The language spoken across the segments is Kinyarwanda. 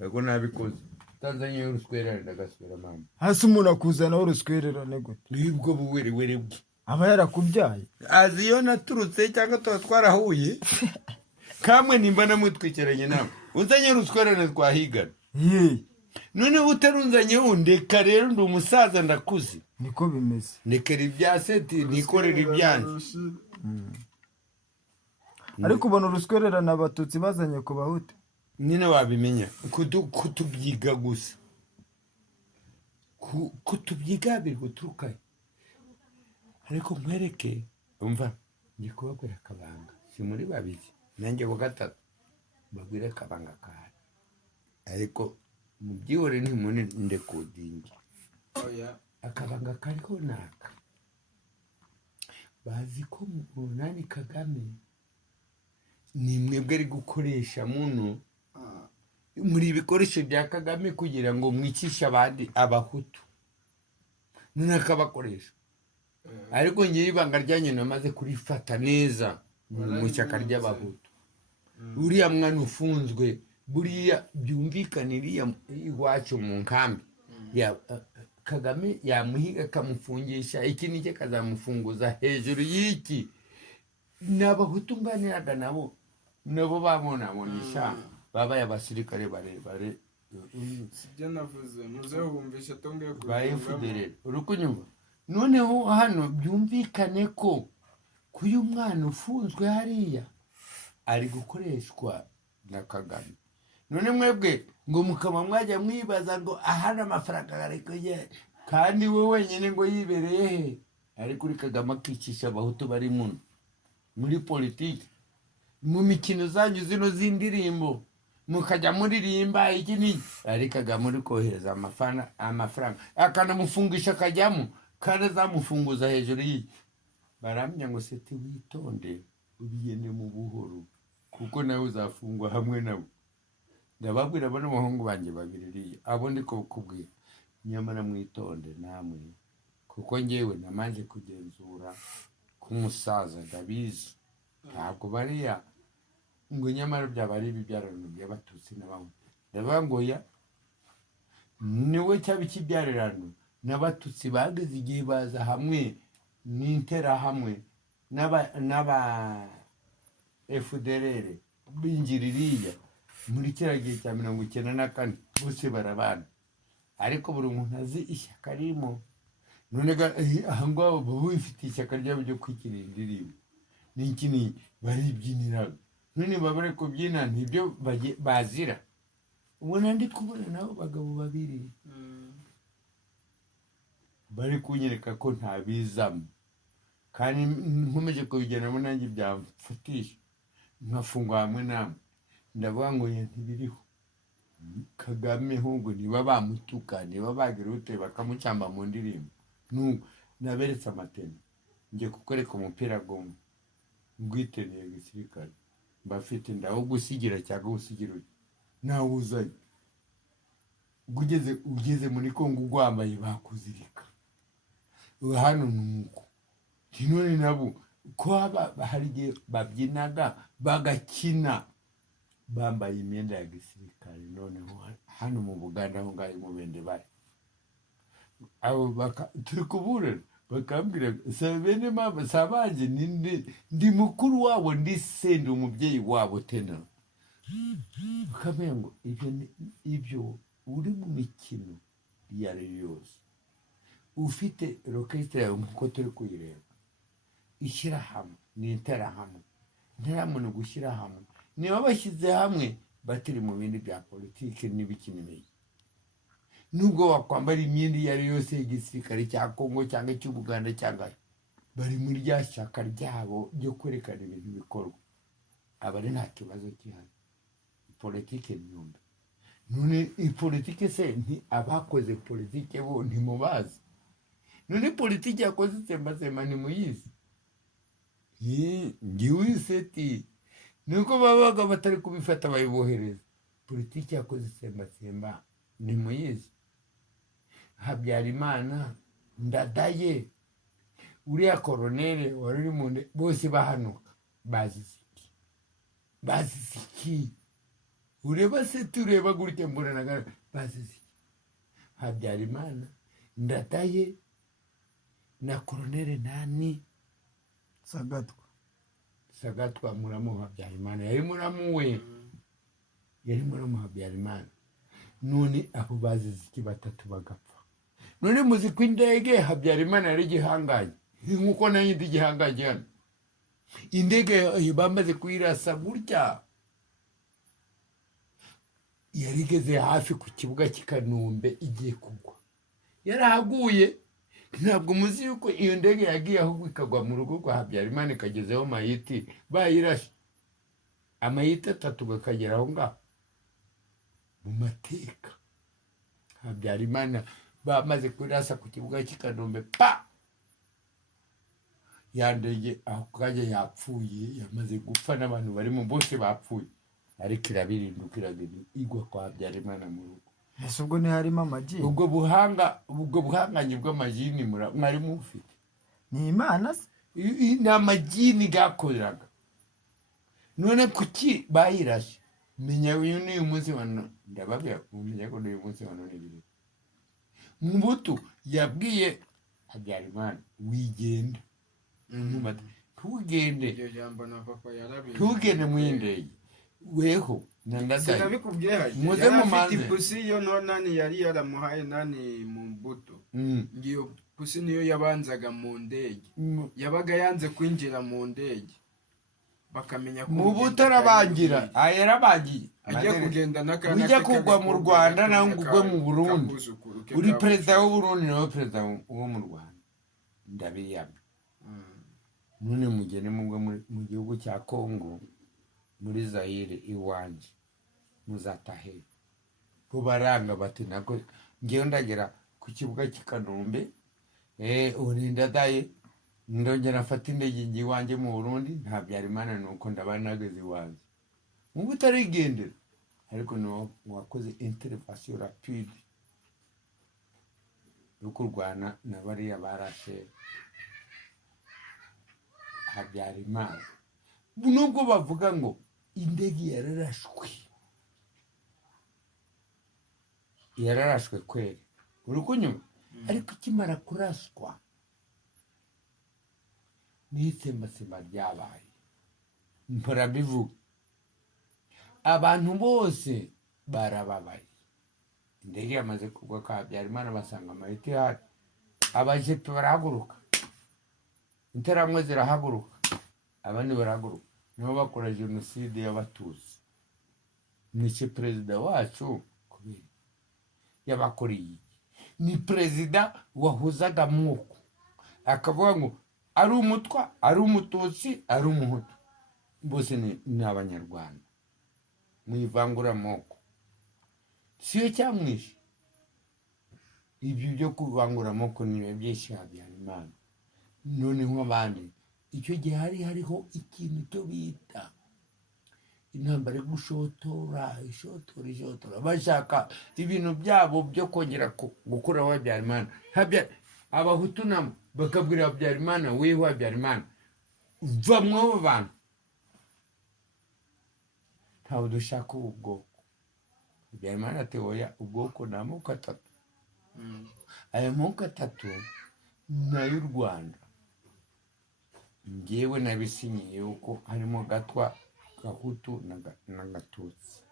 Ego nabikoze. Tanzania uruswererane ndagaswera mama. Hasi umuntu akuzanaho uruswererane gute? Nibwo buwerewere bwe. Aba yarakubyaye. Azi iyo naturutse cyangwa tuba twarahuye. Kamwe nimba namutwikeranye nawe. Unzanye uruswererane twahigana. None utarunzanye ndeka rero ndi umusaza ndakuze. Niko bimeze. Nekera ibya seti nikorera ibyanjye. Ariko ubona uruswererane abatutsi bazanye ku bahutu. Nyine wabimenya kutubyiga gusa. Kutubyiga biri guturuka. Ariko mwereke umva ngiye kubabwira akabanga. Si muri babiri. Nanjye wa gatatu. Bagwire akabanga kahari. Ariko mu byihore ntimune ndekodingi. Akabanga kariho naka. Bazi ko Munani Kagame ni mwebwe ari gukoresha muno muri ibikoresho bya Kagame kugira ngo mwicishe abandi abahutu. None akabakoresha. Ariko ngiye ibanga ryanyu namaze kurifata neza mu cyaka ry'abahutu. Uriya mwana ufunzwe buriya byumvikaniriya iwacu mu nkambi. Kagame yamuhiga kamufungisha iki nike kazamufunguza hejuru y'iki. N'abahutu nganiraga nabo babonabonisha babaye abasirikare barebare. Sibyo navuze muze wumvisha tongeye bayefudere urukunyumva. Noneho hano byumvikane ko kuyu mwana ufunzwe hariya ari gukoreshwa na Kagame. None mwebwe ngo mukaba mwajya mwibaza ngo ahana amafaranga ariko ye kandi we wenyine ngo yibereye he. Ari kuri Kagame akicisha abahutu bari muri politiki. Mu mikino zanyu zino z'indirimbo mukajya muririmba iki ni ari Kagame uri kohereza amafaranga akanamufungisha akajyamo kandi azamufunguza hejuru y'iki. Baramya ngo seti witonde ubigende mu buhoro kuko nawe uzafungwa hamwe nabo. Ndababwira bano bahungu banjye babiri abo ndiko kubwira nyamara mwitonde namwe kuko ngewe namanje kugenzura kumusaza ndabizi ntabwo bariya ngo nyamara byabari ibibyarano by'abatutsi n'abahutu. Ndabangoya niwe cyaba ikibyarano n'abatutsi bageze igihe baza hamwe n'intera hamwe n'aba FDLR binjiririya muri kera gihe cya 1994 bose barabana. Ariko buri muntu azi ishyaka ririmo. None ahangwa bo bifite ishyaka ryabo ryo kwikirira indirimbo n'iki baribyinira. None babare kubyina nibyo bazira. Ubona ndi kubona nabo bagabo babiri bari kunyereka ko ntabizamo kandi nkomeje kubigenamo nanjye byamfatisha nkafungwa hamwe namwe. Ndavuga ngo ntibiriho. Kagame ahubwo niba bamutuka niba bagira ute bakamucamba mu ndirimbo. Naberetse amatene ngiye kukoreka umupira gomwe ngwiteneye gisirikare mbafite ndaho gusigira cyangwa gusigira nawe uzaye ugeze muri Kongo ugwambaye bakuzirika. Hano nuko none nabo ko hari babyinaga bagakina bambaye imyenda ya gisirikare. Noneho hano mu Buganda aho ngaho mu bende bari abo turi kubura bakambwira sabene mama sabanje ndi mukuru wabo ndi sende umubyeyi wabo tena. Bakamenya ngo ibyo uri mu mikino yari yose ufite orchestre yawe nkuko turi kuyireba ishyira hamwe n'intera hamwe no gushyira hamwe niba bashyize hamwe batiri mu bindi bya politiki n'ibikinimeye. Nubwo wakwambara imyenda iyo ari yose y'igisirikare cya Kongo cyangwa cy'Ubuganda cyangwa bari muri rya shyaka ryabo ryo kwerekana ibintu bikorwa. Abari nta kibazo gihari. Politiki nyumba. None politiki se abakoze politiki bo ntimubazi. None politiki yakoze sema ntimuyizi. Ngiwe seti nuko babaga batari kubifata bayibohereza. Politiki yakoze semba ntimuyizi. Habyarimana Ndadaye uriya koronere wari mu bose bahanuka bazi iki ureba se tureba gutya mbona na bazize Habyarimana Ndadaye na Koloneli nani Sagatwa muramu Habyarimana yari muramu we yari muramu Habyarimana none abo bazize iki batatu bagapfa none muzi ko indege Habyarimana yari gihangaye nkuko nayo ndi gihangaye hano indege bamaze kuyirasa gutya yari igeze hafi ku kibuga cy'Ikanombe igiye kugwa yarahaguye ntabwo muzi yuko iyo ndege yagiye ahubwo ikagwa mu rugo rwa Habyarimana ikagezeho mayiti bayirashe amayiti 3 bakagera aho ngaho mu mateka Habyarimana bamaze kurasa ku kibuga cy'Ikanombe pa ya ndege aho kajya yapfuye yamaze gupfa n'abantu barimo bose bapfuye ariko irabirindukira igwa kwa Habyarimana mu rugo ese ubwo ntiharimo amagini ubwo buhanganye bw'amagini mwari mufite ni Imana se ni amagini gakoreraga none kuki bayirashe menya uyu ni umunsi wa none ndababwira umenya ko ni umunsi wa none biri Mbuto yabwiye Habyarimana wigenda ntugende iryo jambo na papa yarabiye ntugende mu indege weho Ndadaye sinabikubwiye haje muze mu manze pusi yo nani yari yaramuhaye nani mu mbuto ngiyo pusi niyo yabanzaga mu ndege yabaga yanze kwinjira mu ndege bakamenya ko mu butarabangira yarabagiye ajya kugenda n'akana ujya kugwa mu Rwanda nawe ngugwe mu Burundi uri perezida w'u Burundi nawe perezida wo mu Rwanda ndabiyamye none mugene mu gihugu cya Kongo muri Zaire iwanje muzatahe kubaranga bati nako ngiye ndagera ku kibuga cy'Ikanombe uri Ndadaye ndongera afata indege ngi wanje mu Burundi nta Habyarimana nuko ndabanageze iwanje mu butarigendera ariko no wakoze intervention rapide yo kurwana na bariya barashe Habyarimana nubwo bavuga ngo indege yararashwe kweri urukunyuma ariko kimara kuraswa n'itsembatsemba ryabaye mpora bivuga abantu bose barababaye indege yamaze kugwa kwa Habyarimana basanga amayiti hari abajepe barahaguruka interamwe zirahaguruka abandi barahaguruka nibo bakora Genocide y'Abatutsi nice perezida wacu kubera yabakoreye ni perezida wahuzaga amoko akavuga ngo ari umutwa ari umututsi ari umuhutu bose ni abanyarwanda mwivangura amoko siyo cyamwishe ibyo byo kuvangura amoko ni byinshi Habyarimana none nk'abandi icyo gihe hariho ikintu cyo bita intambara yo gushotora bashaka ibintu byabo byo kongera gukura Habyarimana abahutu namo bakabwira Habyarimana weho Habyarimana va mw'abo bantu ntawe dushaka ubwoko Habyarimana ati oya ubwoko ni amoko 3 aya moko 3 n'ay'u Rwanda ngewe nabisinyiye yuko harimo Gatwa Gahutu na Gatutsi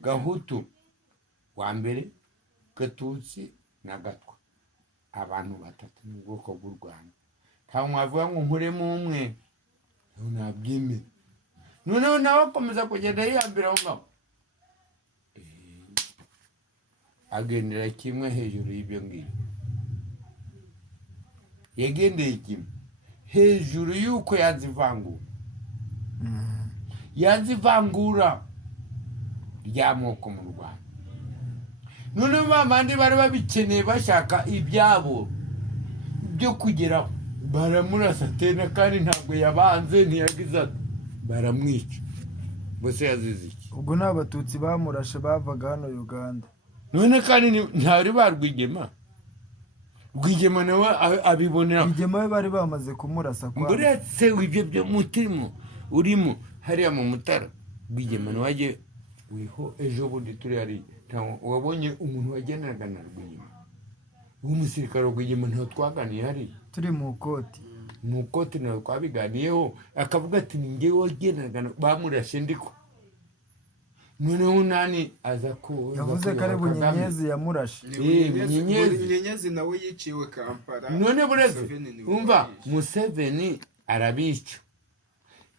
Gahutu wa mbere Gatutsi na Gatwa abantu 3 mu bwoko bw'u Rwanda nta mwavuga ngo nkuremo umwe nabwime noneho nawe akomeza kugenda yiyambira aho ngaho agendera kimwe hejuru y'ibyo ngibyo yagendeye kimwe hejuru y'uko yazivangura ry'amoko mu Rwanda noneho babandi bari babikeneye bashaka ibyabo byo kugeraho baramurasa tena kandi ntabwo yabanze ntiyagize ati baramwica bose yazize iki ubwo ni Abatutsi bamurashe bavaga hano Uganda none kandi ntari barwigema Rwigema nawe abibonera Rwigema we bari bamaze kumurasa kwa uretse ibyo byo mutirimo urimo hariya mu Mutara Rwigema wajye wiho ejo bundi turi hari wabonye umuntu wagendaga na Rwigema w'umusirikare Rwigema ntaho twaganiye hari turi mu koti nawe twabiganiyeho akavuga ati ni ngewe wagendaga bamurashe ndiko noneho nani aza ko yavuze ko ari Bunyenyezi yamurashe Bunyenyezi nawe yiciwe Kampala none bureze umva Museveni arabica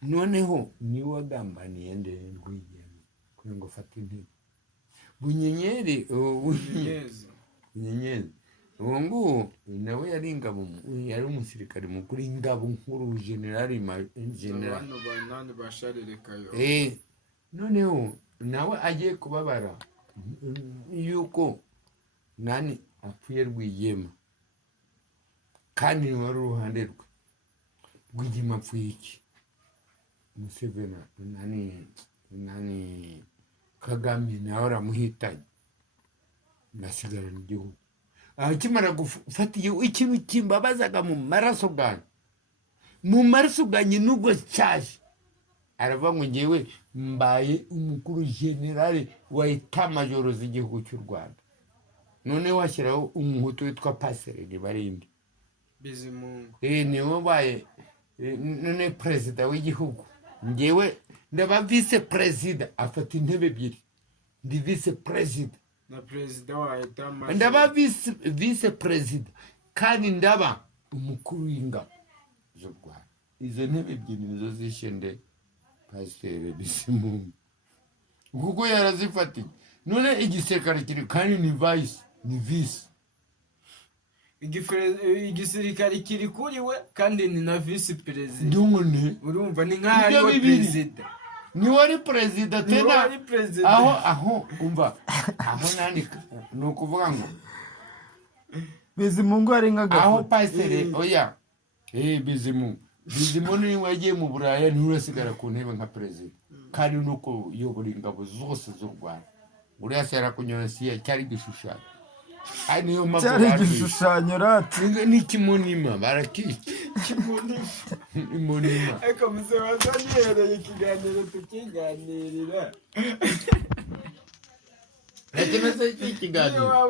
noneho niwe wagambaniye nde Rwigema kugira ngo afate intebe Bunyenyezi uwo nguwo nawe yari ingabo yari umusirikare mukuru ingabo nkuru generali noneho nawe agiye kubabara yuko nani apfuye Rwigema kandi ni wari uruhande rwe Rwigema apfuye iki Museveni nani Kagame nawe aramuhitanye ngasigarana igihugu akimara gufata ikintu kimbabazaga mu maraso ganjye nubwo cyaje aravuga ngo ngewe mbaye umukuru generale wa etamajoro z'igihugu cy'u Rwanda none washyiraho umuhutu witwa Paseri Barindi Bizimungu niwe mbaye none perezida w'igihugu ngewe ndaba vice perezida afata intebe ebyiri ndi vice perezida na perezida wa etamajoro ndaba vice perezida kandi ndaba umukuru w'ingabo z'u Rwanda izo ntebe ebyiri nizo zishende Pasiteri Bizimungu kuko yarazifatiye none igisirikare kiri kandi ni vice igisirikare kiri kuri we kandi ni na vice perezida urumva ni nk'aho ari perezida ni wari perezida tena aho umva aho nani ni ukuvuga ngo Bizimungu ari nk'agafoto aho Pasiteri oya Bizimungu niwe wagiye mu Buraya niwe urasigara ku ntebe nka perezida kandi nuko yobora ingabo zose z'u Rwanda uriya se yarakunyonasiye cyari igishushanyo cyari igishushanyo rati n'ikimunima barakica imunima ariko muze wazanyereye ikiganiro tukiganirira Ati nasa ikiganiro